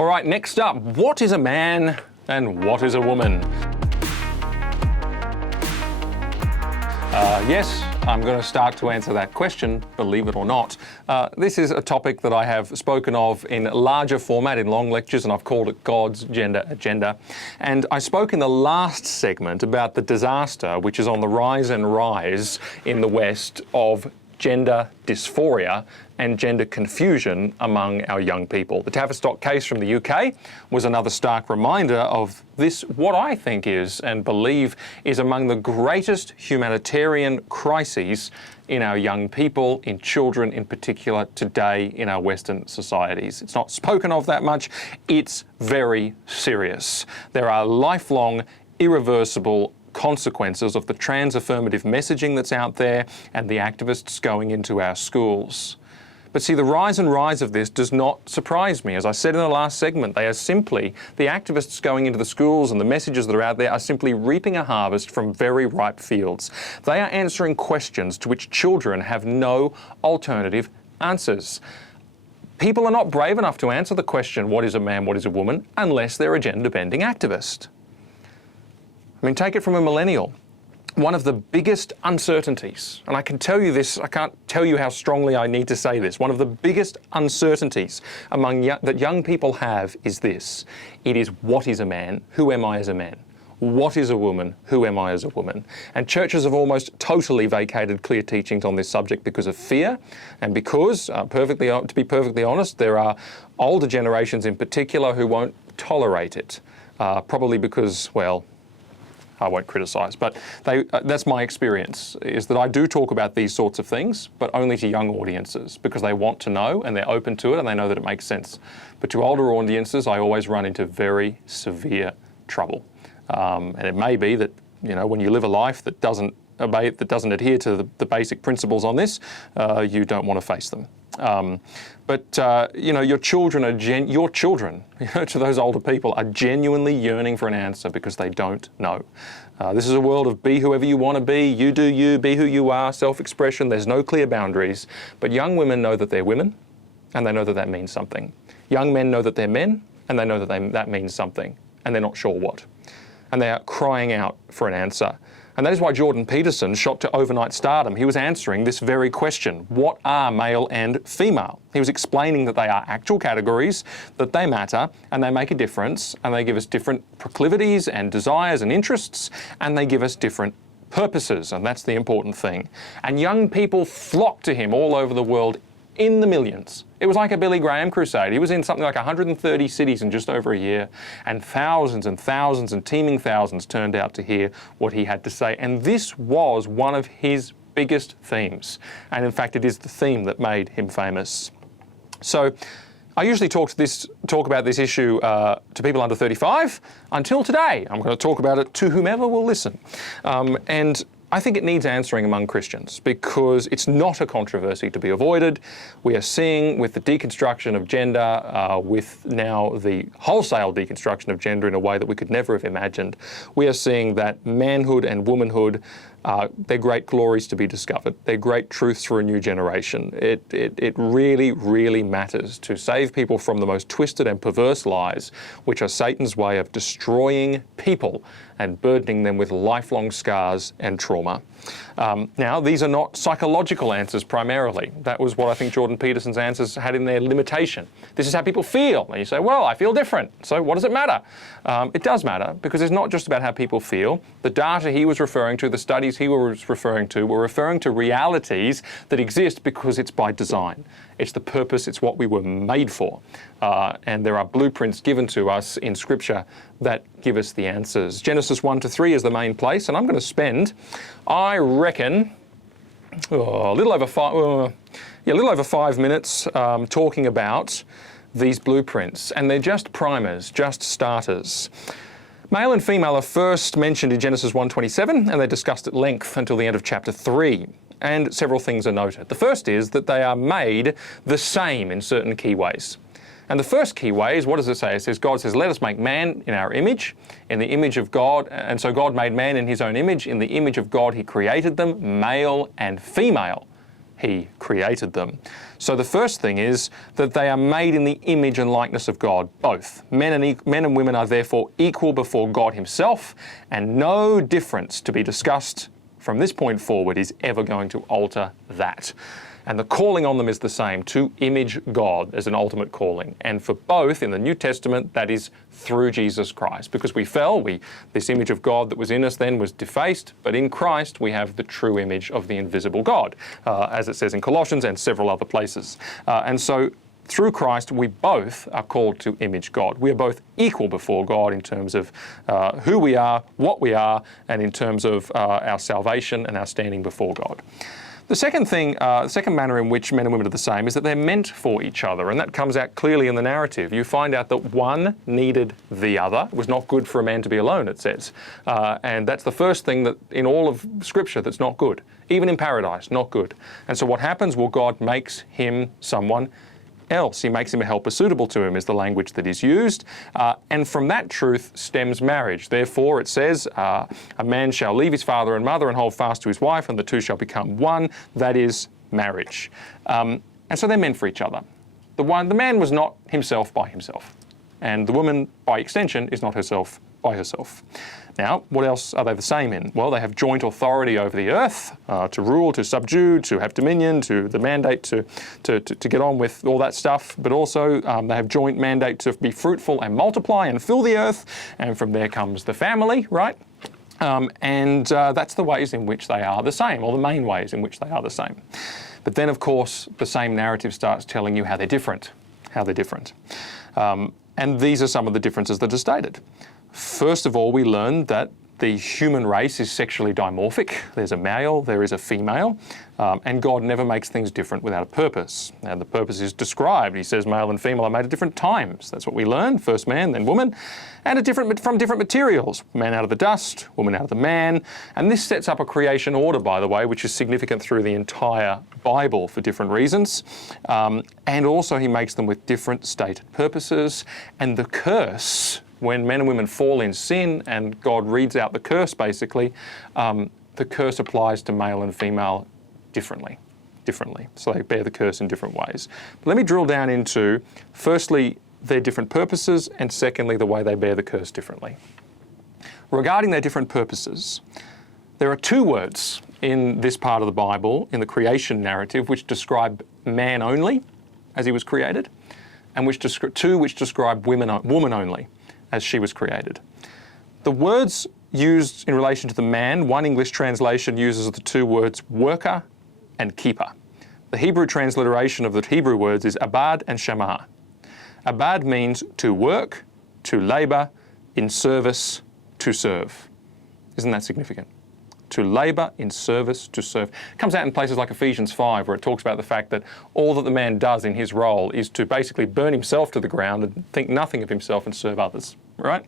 All right, next up, what is a man and what is a woman? Yes, I'm going to start to answer that question, believe it or not. This is a topic that I have spoken of in larger format, in long lectures, and I've called it God's Gender Agenda. And I spoke in the last segment about the disaster which is on the rise and rise in the West of gender dysphoria and gender confusion among our young people. The Tavistock case from the UK was another stark reminder of this, what I think is and believe is among the greatest humanitarian crises in our young people, in children in particular, today in our Western societies. It's not spoken of that much. It's very serious. There are lifelong, irreversible consequences of the trans-affirmative messaging that's out there and the activists going into our schools. But see, the rise and rise of this does not surprise me. As I said in the last segment, they are simply, the activists going into the schools and the messages that are out there are simply reaping a harvest from very ripe fields. They are answering questions to which children have no alternative answers. People are not brave enough to answer the question, what is a man, what is a woman, unless they're a gender-bending activist. I mean, take it from a millennial. One of the biggest uncertainties, and I can tell you this, I can't tell you how strongly I need to say this, one of the biggest uncertainties that young people have is this. It is, what is a man? Who am I as a man? What is a woman? Who am I as a woman? And churches have almost totally vacated clear teachings on this subject because of fear and because, to be perfectly honest, there are older generations in particular who won't tolerate it. Probably because, well, I won't criticise, but that's my experience, is that I do talk about these sorts of things, but only to young audiences, because they want to know and they're open to it and they know that it makes sense. But to older audiences, I always run into very severe trouble. And it may be that, you know, when you live a life that doesn't adhere to the basic principles on this, you don't want to face them. You know, your children, to those older people, are genuinely yearning for an answer because they don't know. This is a world of be whoever you want to be, you do you, be who you are, self-expression, there's no clear boundaries. But young women know that they're women, and they know that that means something. Young men know that they're men, and they know that that means something, and they're not sure what. And they are crying out for an answer. And that is why Jordan Peterson shot to overnight stardom. He was answering this very question. What are male and female? He was explaining that they are actual categories, that they matter, and they make a difference, and they give us different proclivities and desires and interests, and they give us different purposes, and that's the important thing. And young people flock to him all over the world in the millions. It was like a Billy Graham crusade. He was in something like 130 cities in just over a year, and thousands and teeming thousands turned out to hear what he had to say. And this was one of his biggest themes. And in fact, it is the theme that made him famous. So I usually talk about this issue to people under 35 until today. I'm going to talk about it to whomever will listen. And I think it needs answering among Christians because it's not a controversy to be avoided. We are seeing with the deconstruction of gender, with now the wholesale deconstruction of gender in a way that we could never have imagined, we are seeing that manhood and womanhood, they're great glories to be discovered. They're great truths for a new generation. It really, really matters to save people from the most twisted and perverse lies, which are Satan's way of destroying people and burdening them with lifelong scars and trauma. Now, these are not psychological answers primarily. That was what I think Jordan Peterson's answers had in their limitation. This is how people feel. And you say, well, I feel different. So what does it matter? It does matter because it's not just about how people feel. The data he was referring to, the studies he was referring to, were referring to realities that exist because it's by design. It's the purpose, it's what we were made for. And there are blueprints given to us in Scripture that give us the answers. Genesis 1-3 is the main place, and I'm going to spend, I reckon, a little over 5 minutes talking about these blueprints. And they're just primers, just starters. Male and female are first mentioned in Genesis 1:27, and they're discussed at length until the end of chapter 3. And several things are noted. The first is that they are made the same in certain key ways. And the first key way is, what does it say? It says, God says, let us make man in our image, in the image of God. And so God made man in his own image. In the image of God, he created them, male and female. He created them. So the first thing is that they are made in the image and likeness of God, both. Men and women are therefore equal before God himself, and no difference to be discussed from this point forward is ever going to alter that. And the calling on them is the same, to image God as an ultimate calling. And for both in the New Testament, that is through Jesus Christ. Because we fell, this image of God that was in us then was defaced, but in Christ we have the true image of the invisible God, as it says in Colossians and several other places. And so through Christ, we both are called to image God. We are both equal before God in terms of who we are, what we are, and in terms of our salvation and our standing before God. The second thing, the second manner in which men and women are the same is that they're meant for each other, and that comes out clearly in the narrative. You find out that one needed the other. It was not good for a man to be alone, it says. And that's the first thing that in all of Scripture that's not good. Even in paradise, not good. And so what happens? Well, God makes him someone else. He makes him a helper suitable to him, is the language that is used. And from that truth stems marriage. Therefore, it says, a man shall leave his father and mother and hold fast to his wife, and the two shall become one. That is marriage. And so they're meant for each other. The man was not himself by himself. And the woman, by extension, is not herself by herself. Now, what else are they the same in? Well, they have joint authority over the earth, to rule, to subdue, to have dominion, to the mandate to get on with all that stuff, but also they have joint mandate to be fruitful and multiply and fill the earth, and from there comes the family, right? And that's the ways in which they are the same, or the main ways in which they are the same. But then, of course, the same narrative starts telling you how they're different, and these are some of the differences that are stated. First of all, we learn that the human race is sexually dimorphic. There's a male, there is a female, and God never makes things different without a purpose. And the purpose is described. He says male and female are made at different times. That's what we learn, first man, then woman, and from different materials. Man out of the dust, woman out of the man. And this sets up a creation order, by the way, which is significant through the entire Bible for different reasons. And also he makes them with different stated purposes. And the curse, when men and women fall in sin and God reads out the curse, basically, the curse applies to male and female differently. So they bear the curse in different ways. But let me drill down into, firstly, their different purposes, and secondly, the way they bear the curse differently. Regarding their different purposes, there are two words in this part of the Bible, in the creation narrative, which describe man only, as he was created, and two which describe woman only, as she was created. The words used in relation to the man, one English translation uses the two words worker and keeper. The Hebrew transliteration of the Hebrew words is abad and shamar. Abad means to work, to labour, in service, to serve. Isn't that significant? To labour, in service, to serve. It comes out in places like Ephesians 5, where it talks about the fact that all that the man does in his role is to basically burn himself to the ground and think nothing of himself and serve others, right?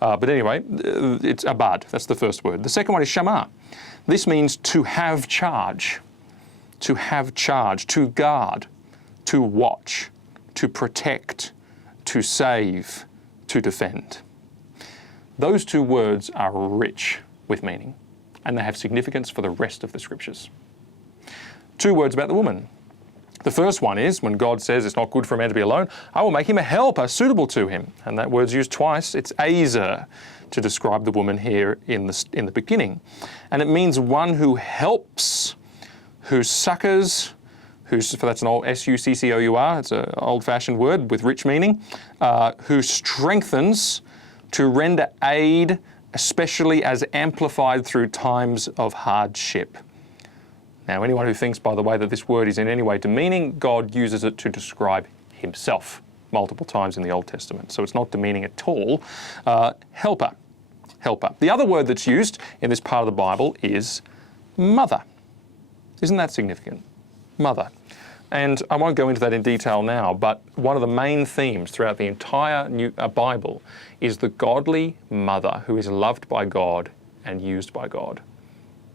But anyway, it's abad, that's the first word. The second one is shamar. This means to have charge, to guard, to watch, to protect, to save, to defend. Those two words are rich with meaning, and they have significance for the rest of the Scriptures. Two words about the woman. The first one is when God says it's not good for a man to be alone, I will make him a helper suitable to him. And that word's used twice. It's Azer to describe the woman here in the beginning. And it means one who helps, who succors, that's an old S-U-C-C-O-U-R, it's an old-fashioned word with rich meaning, who strengthens, to render aid, especially as amplified through times of hardship. Now, anyone who thinks, by the way, that this word is in any way demeaning, God uses it to describe himself multiple times in the Old Testament. So it's not demeaning at all. Helper. The other word that's used in this part of the Bible is mother. Isn't that significant? Mother. And I won't go into that in detail now, but one of the main themes throughout the entire Bible is the godly mother who is loved by God and used by God.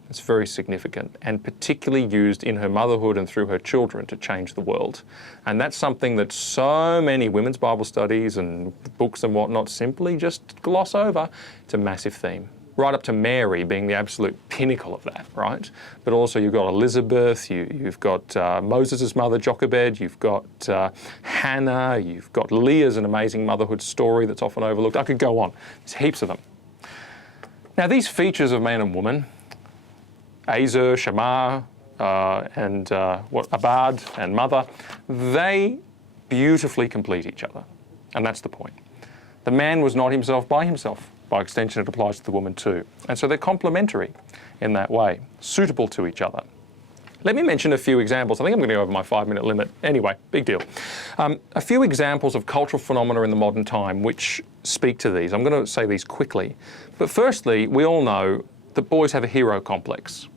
It's very significant, and particularly used in her motherhood and through her children to change the world. And that's something that so many women's Bible studies and books and whatnot simply just gloss over. It's a massive theme. right up to Mary being the absolute pinnacle of that, right? But also you've got Elizabeth, you've got Moses' mother, Jochebed, you've got Hannah, you've got Leah's an amazing motherhood story that's often overlooked. I could go on. There's heaps of them. Now these features of man and woman, Azer, Shamar, and Abad and mother, they beautifully complete each other. And that's the point. The man was not himself by himself. By extension, it applies to the woman too. And so they're complementary in that way, suitable to each other. Let me mention a few examples. I think I'm going to go over my 5-minute limit. Anyway, big deal. A few examples of cultural phenomena in the modern time which speak to these. I'm going to say these quickly. But firstly, we all know that boys have a hero complex.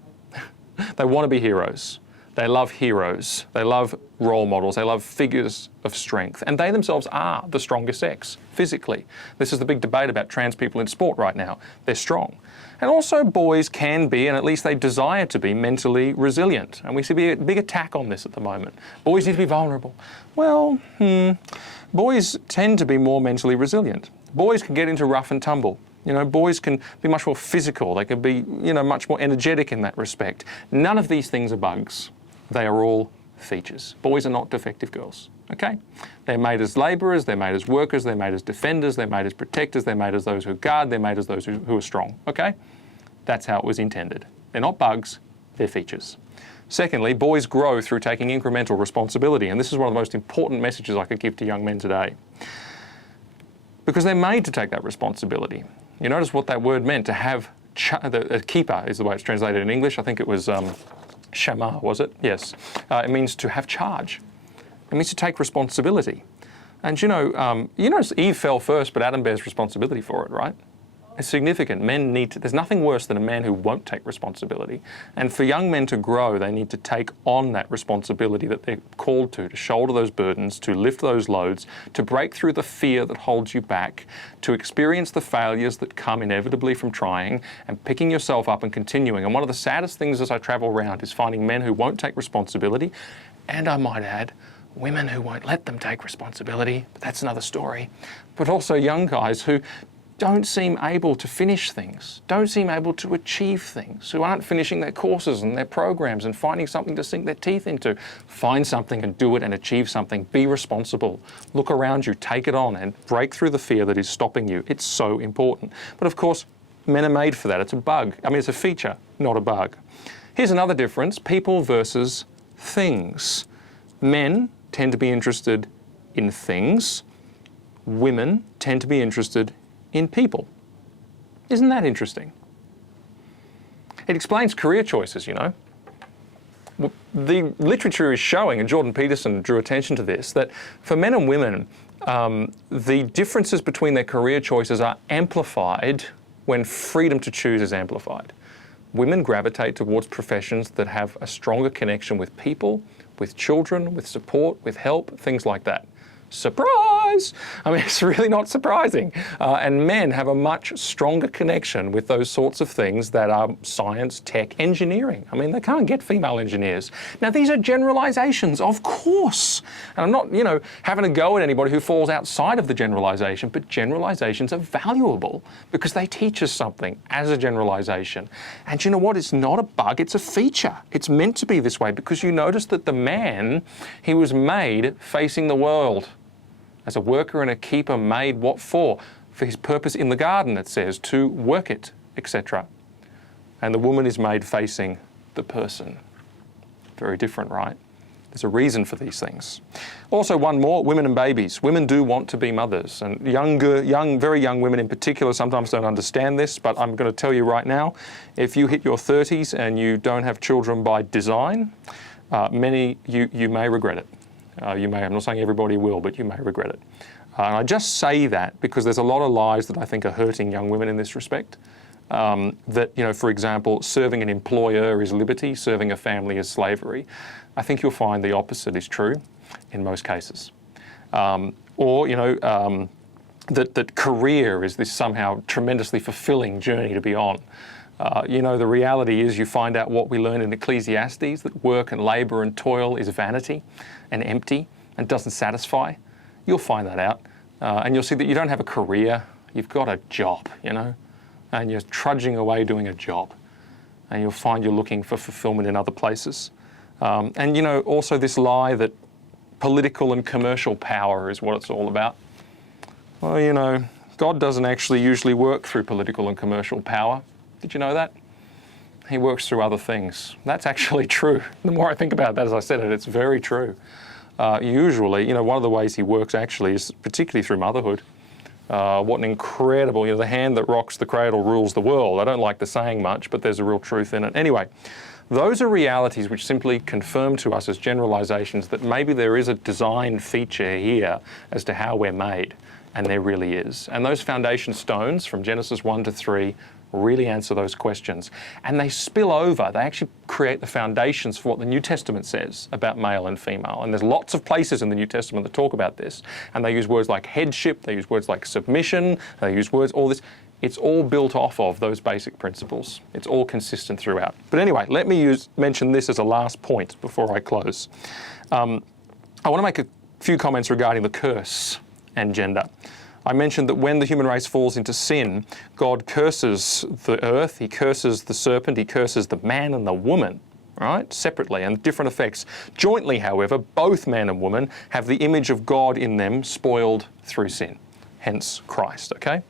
They want to be heroes. They love heroes. They love role models. They love figures of strength. And they themselves are the stronger sex, physically. This is the big debate about trans people in sport right now. They're strong. And also boys can be, and at least they desire to be, mentally resilient. And we see a big attack on this at the moment. Boys need to be vulnerable. Well, boys tend to be more mentally resilient. Boys can get into rough and tumble. You know, boys can be much more physical. They can be, much more energetic in that respect. None of these things are bugs. They are all features. Boys are not defective girls, okay? They're made as labourers, they're made as workers, they're made as defenders, they're made as protectors, they're made as those who guard, they're made as those who are strong, okay? That's how it was intended. They're not bugs, they're features. Secondly, boys grow through taking incremental responsibility, and this is one of the most important messages I could give to young men today. Because they're made to take that responsibility. You notice what that word meant, to have, a keeper is the way it's translated in English. I think it was Shamar, was it? Yes. It means to have charge. It means to take responsibility. And Eve fell first, but Adam bears responsibility for it, right? It's significant. Men need to, there's nothing worse than a man who won't take responsibility. And for young men to grow, they need to take on that responsibility that they're called to shoulder those burdens, to lift those loads, to break through the fear that holds you back, to experience the failures that come inevitably from trying and picking yourself up and continuing. And one of the saddest things as I travel around is finding men who won't take responsibility, and I might add, women who won't let them take responsibility, but that's another story. But also young guys who don't seem able to finish things, don't seem able to achieve things, who aren't finishing their courses and their programs and finding something to sink their teeth into. Find something and do it and achieve something. Be responsible. Look around you, take it on and break through the fear that is stopping you. It's so important. But of course, men are made for that. It's a bug. I mean, it's a feature, not a bug. Here's another difference, people versus things. Men tend to be interested in things. Women tend to be interested in people. Isn't that interesting? It explains career choices, The literature is showing, and Jordan Peterson drew attention to this, that for men and women, the differences between their career choices are amplified when freedom to choose is amplified. Women gravitate towards professions that have a stronger connection with people, with children, with support, with help, things like that. Surprise! I mean, it's really not surprising. And men have a much stronger connection with those sorts of things that are science, tech, engineering. I mean, they can't get female engineers. Now, these are generalizations, of course. And I'm not, having a go at anybody who falls outside of the generalization, but generalizations are valuable because they teach us something as a generalization. And you know what? It's not a bug, it's a feature. It's meant to be this way because you notice that the man, he was made facing the world. As a worker and a keeper made what for? For his purpose in the garden, it says, to work it, etc. And the woman is made facing the person. Very different, right? There's a reason for these things. Also, one more, women and babies. Women do want to be mothers. And very young women in particular sometimes don't understand this, but I'm going to tell you right now, if you hit your 30s and you don't have children by design, you may regret it. I'm not saying everybody will, but you may regret it. And I just say that because there's a lot of lies that I think are hurting young women in this respect. That, for example, serving an employer is liberty, serving a family is slavery. I think you'll find the opposite is true in most cases. That career is this somehow tremendously fulfilling journey to be on. The reality is you find out what we learn in Ecclesiastes, that work and labour and toil is vanity and empty and doesn't satisfy. You'll find that out. And you'll see that you don't have a career, you've got a job, And and you're trudging away doing a job, and you'll find you're looking for fulfillment in other places. And also this lie that political and commercial power is what it's all about. Well, God doesn't actually usually work through political and commercial power. Did you know that? He works through other things. That's actually true. The more I think about that, as I said it's very true. Usually, one of the ways he works actually is particularly through motherhood. What an incredible, the hand that rocks the cradle rules the world. I don't like the saying much, but there's a real truth in it. Anyway, those are realities which simply confirm to us as generalizations that maybe there is a design feature here as to how we're made, and there really is. And those foundation stones from Genesis 1 to 3 really answer those questions. And they spill over, they actually create the foundations for what the New Testament says about male and female. And there's lots of places in the New Testament that talk about this. And they use words like headship, they use words like submission, they use words, all this. It's all built off of those basic principles. It's all consistent throughout. But anyway, let me mention this as a last point before I close. I want to make a few comments regarding the curse and gender. I mentioned that when the human race falls into sin, God curses the earth, he curses the serpent, he curses the man and the woman, right? Separately and different effects. Jointly, however, both man and woman have the image of God in them spoiled through sin, hence Christ, okay?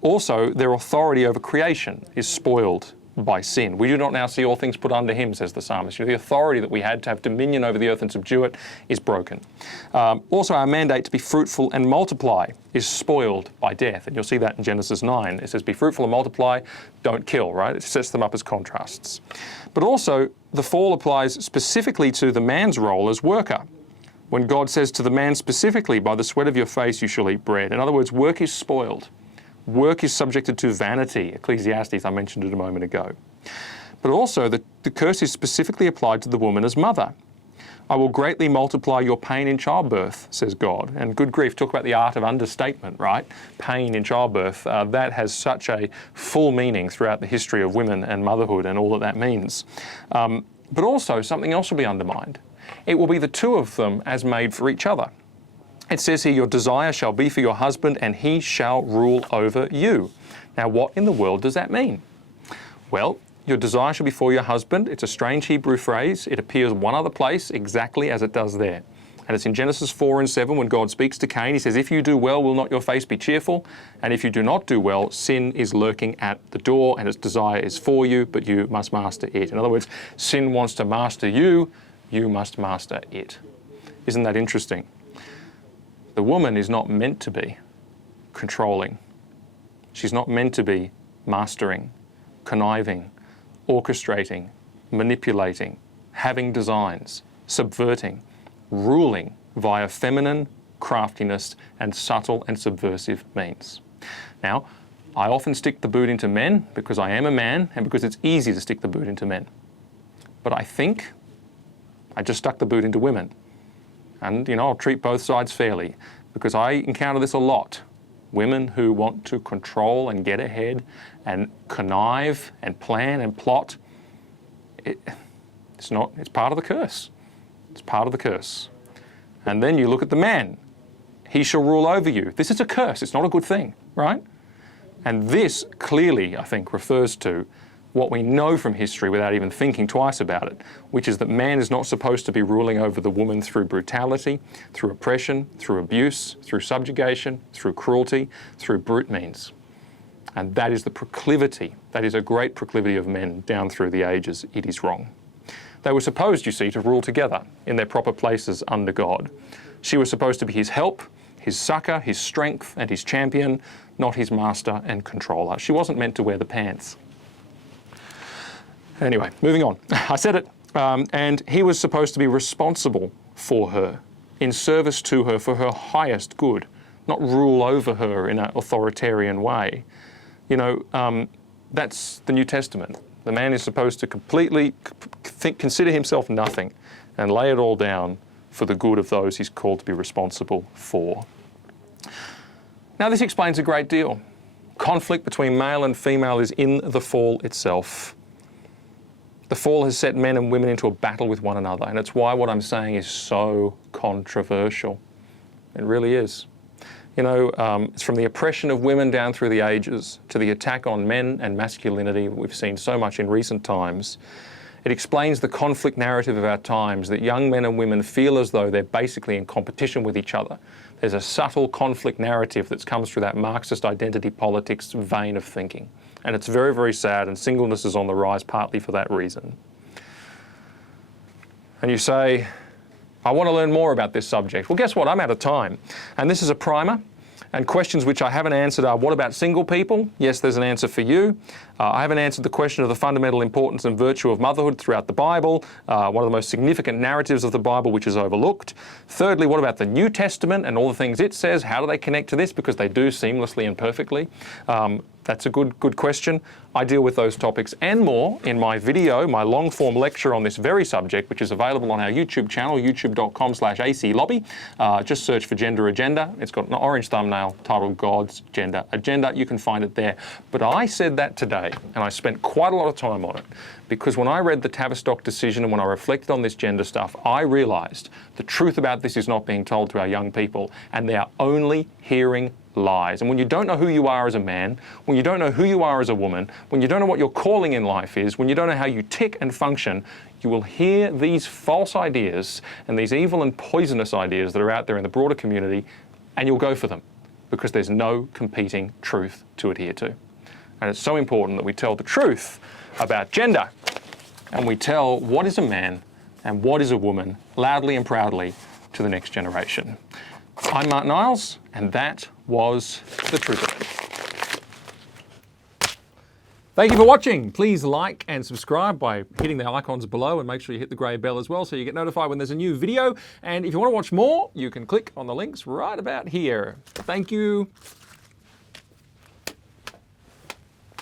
Also, their authority over creation is spoiled by sin. We do not now see all things put under him, says the psalmist. The authority that we had to have dominion over the earth and subdue it is broken. Also, our mandate to be fruitful and multiply is spoiled by death. And you'll see that in Genesis 9. It says, be fruitful and multiply, don't kill, right? It sets them up as contrasts. But also, the fall applies specifically to the man's role as worker. When God says to the man specifically, by the sweat of your face you shall eat bread. In other words, work is spoiled. Work is subjected to vanity. Ecclesiastes, I mentioned it a moment ago. But also, the curse is specifically applied to the woman as mother. I will greatly multiply your pain in childbirth, says God. And good grief, talk about the art of understatement, right? Pain in childbirth. That has such a full meaning throughout the history of women and motherhood and all that that means. But also, something else will be undermined. It will be the two of them as made for each other. It says here, your desire shall be for your husband, and he shall rule over you. Now, what in the world does that mean? Well, your desire shall be for your husband. It's a strange Hebrew phrase. It appears one other place exactly as it does there. And it's in Genesis 4 and 7 when God speaks to Cain. He says, if you do well, will not your face be cheerful? And if you do not do well, sin is lurking at the door, and its desire is for you, but you must master it. In other words, sin wants to master you, you must master it. Isn't that interesting? The woman is not meant to be controlling. She's not meant to be mastering, conniving, orchestrating, manipulating, having designs, subverting, ruling via feminine craftiness and subtle and subversive means. Now, I often stick the boot into men because I am a man and because it's easy to stick the boot into men. But I think I just stuck the boot into women. And, I'll treat both sides fairly because I encounter this a lot. Women who want to control and get ahead and connive and plan and plot. It's part of the curse. It's part of the curse. And then you look at the man. He shall rule over you. This is a curse. It's not a good thing, right? And this clearly, I think, refers to what we know from history without even thinking twice about it, which is that man is not supposed to be ruling over the woman through brutality, through oppression, through abuse, through subjugation, through cruelty, through brute means. And that is the proclivity, that is a great proclivity of men down through the ages. It is wrong. They were supposed, you see, to rule together in their proper places under God. She was supposed to be his help, his succor, his strength, and his champion, not his master and controller. She wasn't meant to wear the pants. Anyway, moving on. I said it. And he was supposed to be responsible for her, in service to her for her highest good, not rule over her in an authoritarian way. That's the New Testament. The man is supposed to completely consider himself nothing and lay it all down for the good of those he's called to be responsible for. Now, this explains a great deal. Conflict between male and female is in the fall itself. The fall has set men and women into a battle with one another, and it's why what I'm saying is so controversial. It really is. It's from the oppression of women down through the ages to the attack on men and masculinity we've seen so much in recent times. It explains the conflict narrative of our times, that young men and women feel as though they're basically in competition with each other. There's a subtle conflict narrative that comes through that Marxist identity politics vein of thinking. And it's very, very sad, and singleness is on the rise partly for that reason. And you say, I want to learn more about this subject. Well, guess what? I'm out of time. And this is a primer. And questions which I haven't answered are, what about single people? Yes, there's an answer for you. I haven't answered the question of the fundamental importance and virtue of motherhood throughout the Bible, one of the most significant narratives of the Bible which is overlooked. Thirdly, what about the New Testament and all the things it says? How do they connect to this? Because they do seamlessly and perfectly. That's a good question. I deal with those topics and more in my video, my long-form lecture on this very subject, which is available on our YouTube channel, youtube.com/aclobby. Just search for Gender Agenda. It's got an orange thumbnail titled God's Gender Agenda. You can find it there. But I said that today, and I spent quite a lot of time on it, because when I read the Tavistock decision and when I reflected on this gender stuff, I realised the truth about this is not being told to our young people, and they are only hearing lies. And when you don't know who you are as a man, when you don't know who you are as a woman, when you don't know what your calling in life is, when you don't know how you tick and function, you will hear these false ideas and these evil and poisonous ideas that are out there in the broader community, and you'll go for them because there's no competing truth to adhere to. And it's so important that we tell the truth about gender, and we tell what is a man and what is a woman loudly and proudly to the next generation. I'm Mark Niles, and that was The Truth of It. Thank you for watching. Please like and subscribe by hitting the icons below, and make sure you hit the grey bell as well so you get notified when there's a new video. And if you want to watch more, you can click on the links right about here. Thank you.